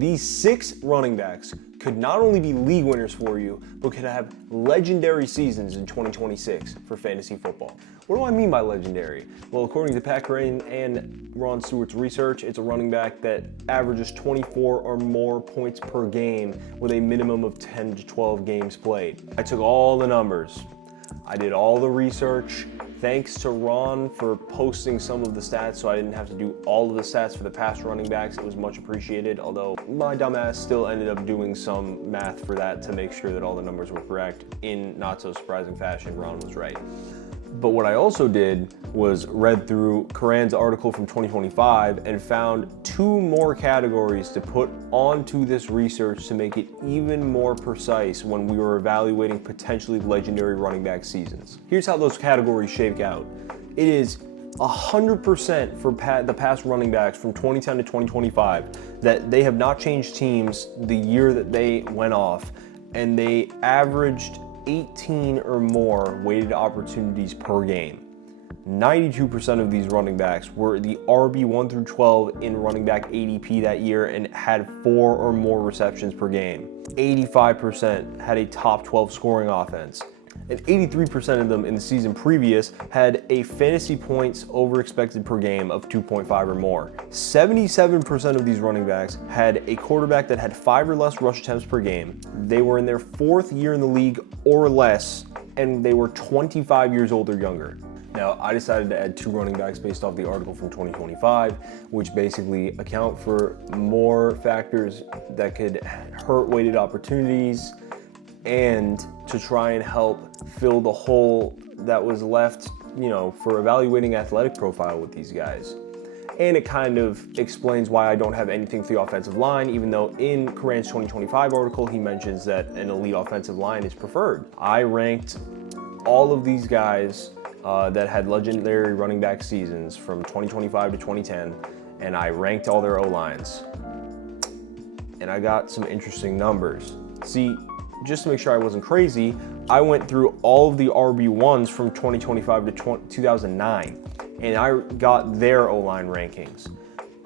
These 6 running backs could not only be league winners for you, but could have legendary seasons in 2026 for fantasy football. What do I mean by legendary? Well, according to Pat Crane and Ron Stewart's research, it's a running back that averages 24 or more points per game with a minimum of 10 to 12 games played. I took all the numbers. I did all the research. Thanks to Ron for posting some of the stats so I didn't have to do all of the stats for the past running backs. It was much appreciated, although my dumbass still ended up doing some math for that to make sure that all the numbers were correct. In not so surprising fashion, Ron was right. But what I also did was read through Karan's article from 2025 and found 2 more categories to put onto this research to make it even more precise when we were evaluating potentially legendary running back seasons. Here's how those categories shake out. It is 100% for the past running backs from 2010 to 2025 that they have not changed teams the year that they went off, and they averaged 18 or more weighted opportunities per game. 92% of these running backs were the RB 1 through 12 in running back ADP that year and had 4 or more receptions per game. 85% had a top 12 scoring offense. And 83% of them in the season previous had a fantasy points over expected per game of 2.5 or more. 77% of these running backs had a quarterback that had 5 or less rush attempts per game. They were in their 4th year in the league or less, and they were 25 years old or younger. Now, I decided to add 2 running backs based off the article from 2025, which basically account for more factors that could hurt weighted opportunities and to try and help fill the hole that was left, for evaluating athletic profile with these guys. And it kind of explains why I don't have anything for the offensive line, even though in Karan's 2025 article, he mentions that an elite offensive line is preferred. I ranked all of these guys that had legendary running back seasons from 2025 to 2010, and I ranked all their O-lines. And I got some interesting numbers. See, just to make sure I wasn't crazy, I went through all of the RB1s from 2025 to 2009, and I got their O-line rankings.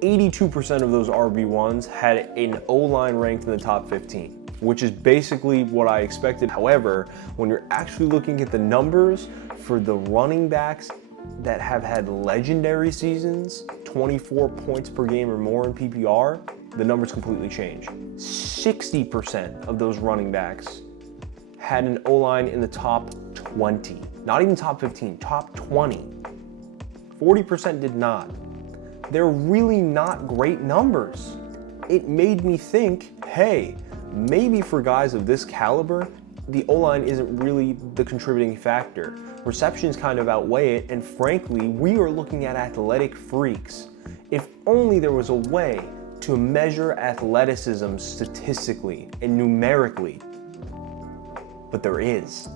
82% of those RB1s had an O-line ranked in the top 15, which is basically what I expected. However, when you're actually looking at the numbers for the running backs that have had legendary seasons, 24 points per game or more in PPR, the numbers completely change. 60% of those running backs had an O-line in the top 20, not even top 15, top 20. 40% did not. They're really not great numbers. It made me think, hey, maybe for guys of this caliber, the O-line isn't really the contributing factor. Receptions kind of outweigh it, and frankly, we are looking at athletic freaks. If only there was a way to measure athleticism statistically and numerically. But there is.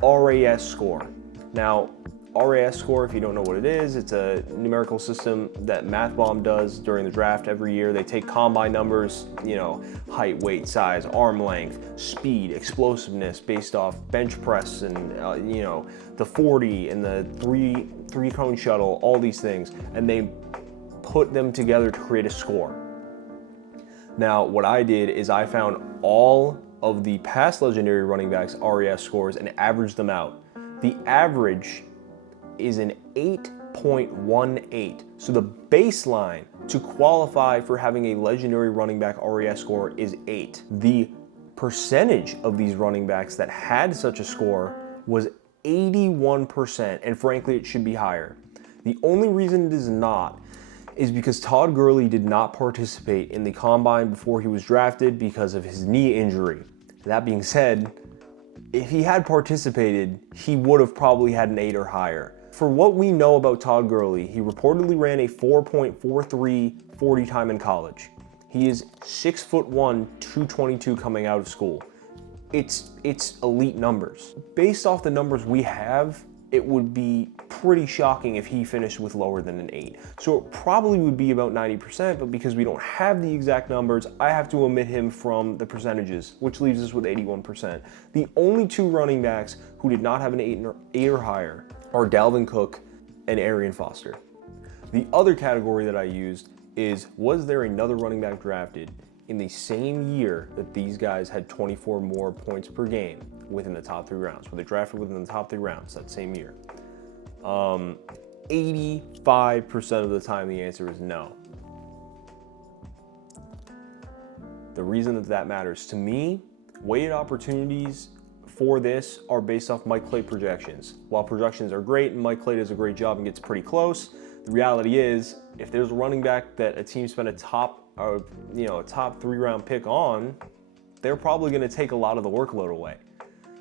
RAS score. Now, RAS score, if you don't know what it is, it's a numerical system that MathBomb does during the draft every year. They take combine numbers, height, weight, size, arm length, speed, explosiveness based off bench press and, the 40 and the three cone shuttle, all these things, and they put them together to create a score. Now, what I did is I found all of the past legendary running backs' RAS scores and averaged them out. The average is an 8.18. So the baseline to qualify for having a legendary running back RAS score is 8. The percentage of these running backs that had such a score was 81%, and frankly, it should be higher. The only reason it is not is because Todd Gurley did not participate in the combine before he was drafted because of his knee injury. That being said, if he had participated, he would have probably had an 8 or higher. For what we know about Todd Gurley, he reportedly ran a 4.43 40 time in college. He is 6'1", 222 coming out of school. It's elite numbers. Based off the numbers we have, it would be pretty shocking if he finished with lower than an 8. So it probably would be about 90%, but because we don't have the exact numbers, I have to omit him from the percentages, which leaves us with 81%. The only 2 running backs who did not have an 8 or higher are Dalvin Cook and Arian Foster. The other category that I used is, was there another running back drafted in the same year that these guys had 24 more points per game within the top 3 rounds, where they drafted within the top 3 rounds that same year. 85% of the time the answer is no. The reason that matters to me, weighted opportunities for this are based off Mike Clay projections. While projections are great and Mike Clay does a great job and gets pretty close, the reality is if there's a running back that a team spent a top 3 round pick on, they're probably going to take a lot of the workload away.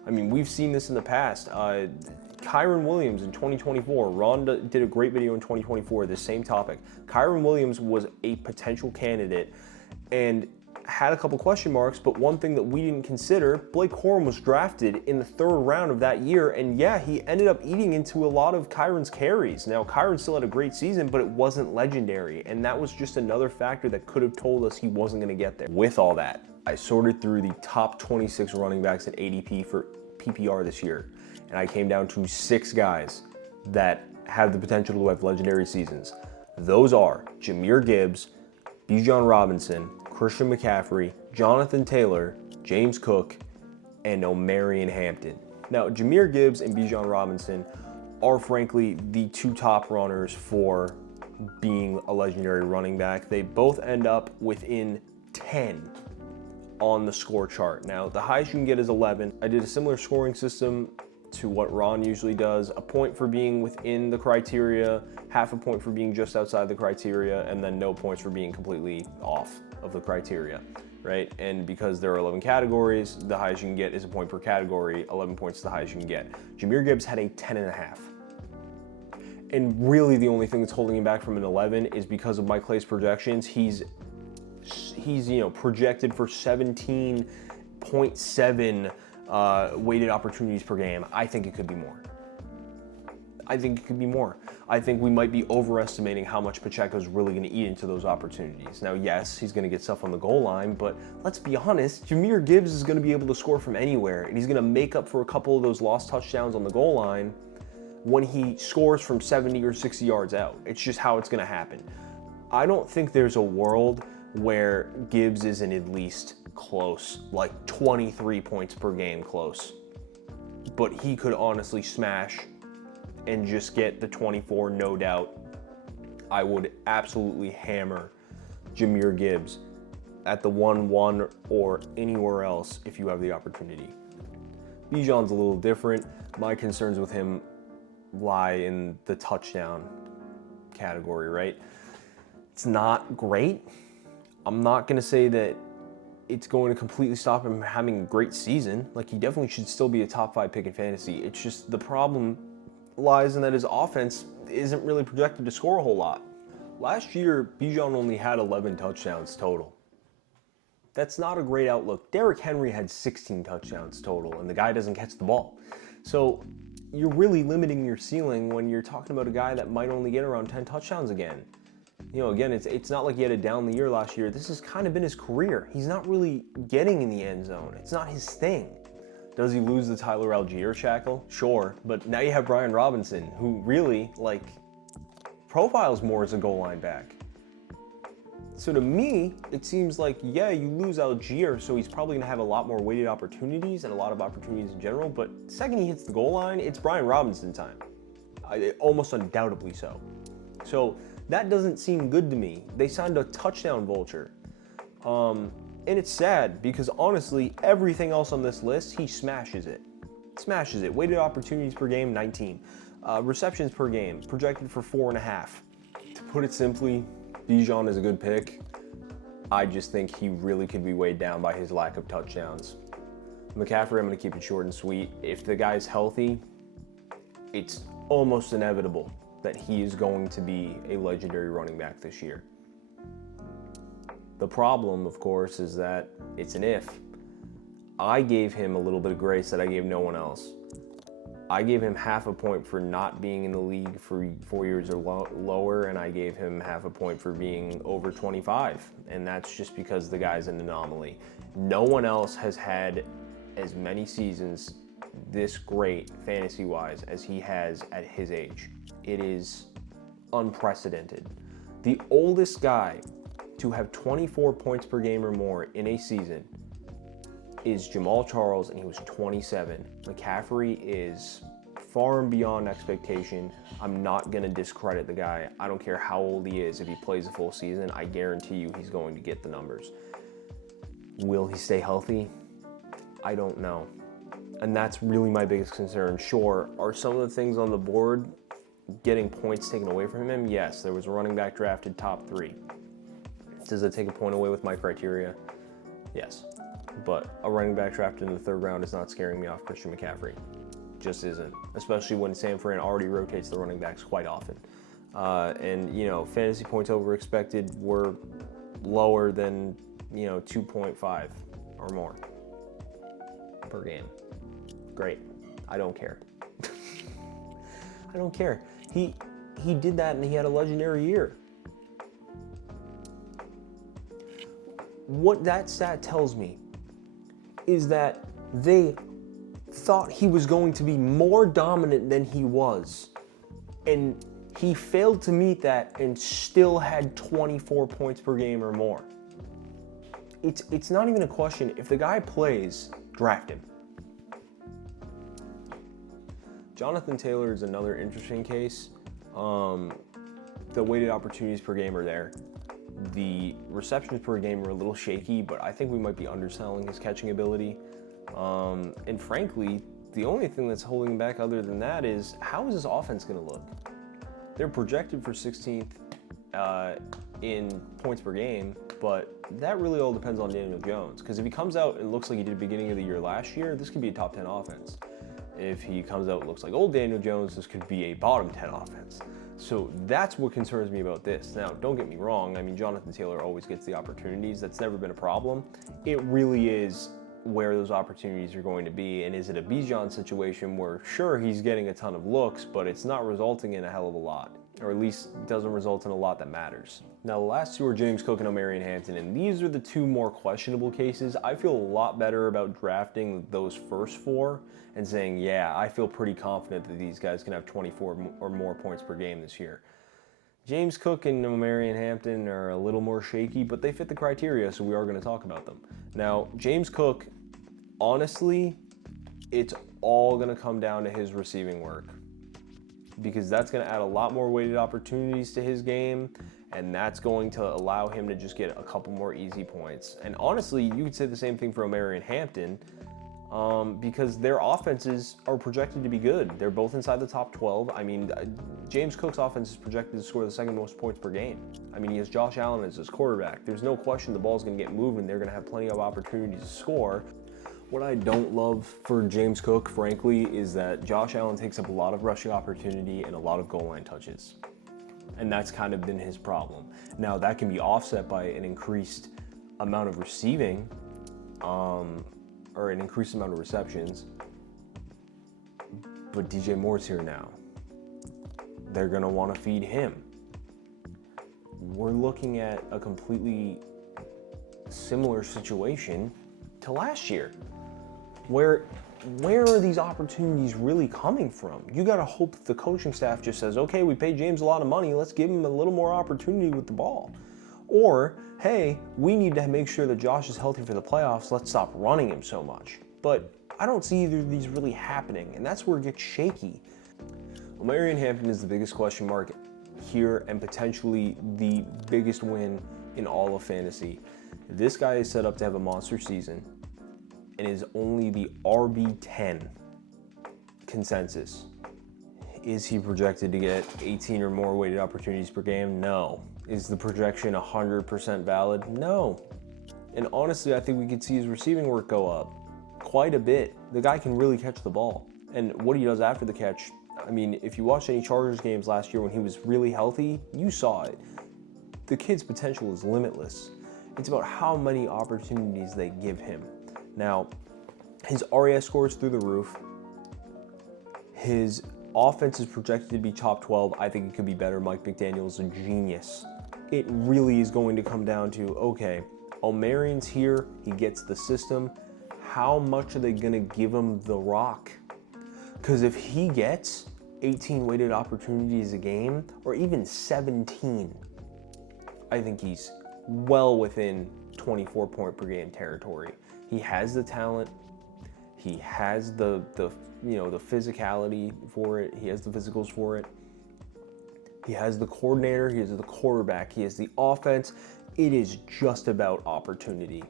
I mean, we've seen this in the past. Kyren Williams in 2024, Ron did a great video in 2024, the same topic. Kyren Williams was a potential candidate and had a couple question marks, but one thing that we didn't consider, Blake Corum was drafted in the 3rd round of that year, and yeah, he ended up eating into a lot of Kyren's carries. Now, Kyren still had a great season, but it wasn't legendary, and that was just another factor that could have told us he wasn't going to get there. With all that, I sorted through the top 26 running backs at ADP for PPR this year, and I came down to 6 guys that have the potential to have legendary seasons. Those are Jahmyr Gibbs, Bijan Robinson, Christian McCaffrey, Jonathan Taylor, James Cook, and Omarion Hampton. Now, Jahmyr Gibbs and Bijan Robinson are frankly the 2 top runners for being a legendary running back. They both end up within 10 on the score chart. Now, the highest you can get is 11. I did a similar scoring system to what Ron usually does, a point for being within the criteria, half a point for being just outside the criteria, and then no points for being completely off of the criteria, right? And because there are 11 categories, the highest you can get is a point per category. 11 points is the highest you can get. Jahmyr Gibbs had a 10.5. And really the only thing that's holding him back from an 11 is because of Mike Clay's projections. He's projected for 17.7 weighted opportunities per game. I think it could be more. I think we might be overestimating how much Pacheco's really going to eat into those opportunities. Now, yes, he's going to get stuff on the goal line, but let's be honest, Jahmyr Gibbs is going to be able to score from anywhere, and he's going to make up for a couple of those lost touchdowns on the goal line when he scores from 70 or 60 yards out. It's just how it's going to happen. I don't think there's a world where Gibbs isn't at least close, like 23 points per game close. But he could honestly smash and just get the 24, no doubt. I would absolutely hammer Jahmyr Gibbs at the 1-1 or anywhere else if you have the opportunity. Bijan's a little different. My concerns with him lie in the touchdown category, right? It's not great. I'm not going to say that it's going to completely stop him having a great season. Like, he definitely should still be a top 5 pick in fantasy. It's just the problem lies in that his offense isn't really projected to score a whole lot. Last year, Bijan only had 11 touchdowns total. That's not a great outlook. Derrick Henry had 16 touchdowns total, and the guy doesn't catch the ball. So you're really limiting your ceiling when you're talking about a guy that might only get around 10 touchdowns again. Again, it's not like he had a down the year last year. This has kind of been his career. He's not really getting in the end zone. It's not his thing. Does he lose the Tyler Algier shackle? Sure, but now you have Brian Robinson, who really, profiles more as a goal line back. So to me, it seems like, yeah, you lose Algier, so he's probably going to have a lot more weighted opportunities and a lot of opportunities in general, but the second he hits the goal line, it's Brian Robinson time. Almost undoubtedly so. So that doesn't seem good to me. They signed a touchdown vulture. And it's sad because honestly, everything else on this list, he smashes it. Weighted opportunities per game, 19. Receptions per game, projected for 4.5. To put it simply, Bijan is a good pick. I just think he really could be weighed down by his lack of touchdowns. McCaffrey, I'm going to keep it short and sweet. If the guy's healthy, it's almost inevitable that he is going to be a legendary running back this year. The problem, of course, is that it's an if. I gave him a little bit of grace that I gave no one else. I gave him half a point for not being in the league for 4 years or lower, and I gave him half a point for being over 25. And that's just because the guy's an anomaly. No one else has had as many seasons this great fantasy-wise as he has at his age. It is unprecedented. The oldest guy to have 24 points per game or more in a season is Jamal Charles, and he was 27. McCaffrey is far and beyond expectation. I'm not going to discredit the guy. I don't care how old he is. If he plays a full season, I guarantee you he's going to get the numbers. Will he stay healthy? I don't know. And that's really my biggest concern. Sure, are some of the things on the board getting points taken away from him? Yes, there was a running back drafted top 3. Does it take a point away with my criteria? Yes. But a running back drafted in the 3rd round is not scaring me off Christian McCaffrey. Just isn't. Especially when San Fran already rotates the running backs quite often. And, fantasy points over expected were lower than, 2.5 or more per game. Great. I don't care. I don't care. He did that and he had a legendary year. What that stat tells me is that they thought he was going to be more dominant than he was. And he failed to meet that and still had 24 points per game or more. It's not even a question. If the guy plays, draft him. Jonathan Taylor is another interesting case. The weighted opportunities per game are there. The receptions per game are a little shaky, but I think we might be underselling his catching ability. And frankly, the only thing that's holding him back other than that is, how is his offense going to look? They're projected for 16th in points per game, but that really all depends on Daniel Jones. Because if he comes out and looks like he did at the beginning of the year last year, this could be a top 10 offense. If he comes out and looks like old Daniel Jones, this could be a bottom 10 offense. So that's what concerns me about this. Now, don't get me wrong. I mean, Jonathan Taylor always gets the opportunities. That's never been a problem. It really is where those opportunities are going to be. And is it a Bijan situation where, sure, he's getting a ton of looks, but it's not resulting in a hell of a lot, or at least doesn't result in a lot that matters. Now, the last two are James Cook and Omarion Hampton, and these are the two more questionable cases. I feel a lot better about drafting those first 4 and saying, yeah, I feel pretty confident that these guys can have 24 or more points per game this year. James Cook and Omarion Hampton are a little more shaky, but they fit the criteria, so we are going to talk about them. Now, James Cook, honestly, it's all going to come down to his receiving work, because that's going to add a lot more weighted opportunities to his game, and that's going to allow him to just get a couple more easy points. And honestly, you could say the same thing for Omarion Hampton, because their offenses are projected to be good. They're both inside the top 12. I mean, James Cook's offense is projected to score the 2nd most points per game. I mean, he has Josh Allen as his quarterback. There's no question the ball's going to get moved, and they're going to have plenty of opportunities to score. What I don't love for James Cook, frankly, is that Josh Allen takes up a lot of rushing opportunity and a lot of goal line touches. And that's kind of been his problem. Now, that can be offset by an increased amount of receiving, or an increased amount of receptions. But DJ Moore's here now. They're going to want to feed him. We're looking at a completely similar situation to last year. Where are these opportunities really coming from? You got to hope that the coaching staff just says, okay, we paid James a lot of money, let's give him a little more opportunity with the ball. Or, hey, we need to make sure that Josh is healthy for the playoffs, let's stop running him so much. But I don't see either of these really happening, and that's where it gets shaky. Omarion Hampton is the biggest question mark here, and potentially the biggest win in all of fantasy. This guy is set up to have a monster season, and is only the RB10 consensus. Is he projected to get 18 or more weighted opportunities per game? No. Is the projection 100% valid? No. And honestly, I think we could see his receiving work go up quite a bit. The guy can really catch the ball. And what he does after the catch, I mean, if you watched any Chargers games last year when he was really healthy, you saw it. The kid's potential is limitless. It's about how many opportunities they give him. Now, his RAS score is through the roof. His offense is projected to be top 12. I think it could be better. Mike McDaniel's a genius. It really is going to come down to, okay, Omarion's here. He gets the system. How much are they going to give him the rock? Because if he gets 18 weighted opportunities a game, or even 17, I think he's well within 24 point per game territory. He has the talent. He has the physicality for it. He has the physicals for it. He has the coordinator. He has the quarterback. He has the offense. It is just about opportunity.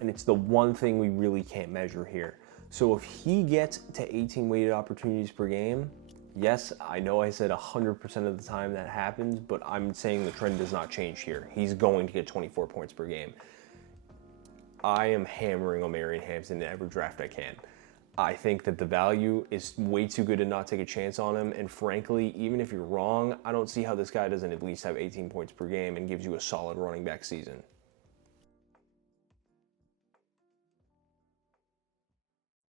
And it's the one thing we really can't measure here. So if he gets to 18 weighted opportunities per game, yes, I know I said 100% of the time that happens, but I'm saying the trend does not change here. He's going to get 24 points per game. I am hammering Omarion Hampton in every draft I can. I think that the value is way too good to not take a chance on him. And frankly, even if you're wrong, I don't see how this guy doesn't at least have 18 points per game and gives you a solid running back season.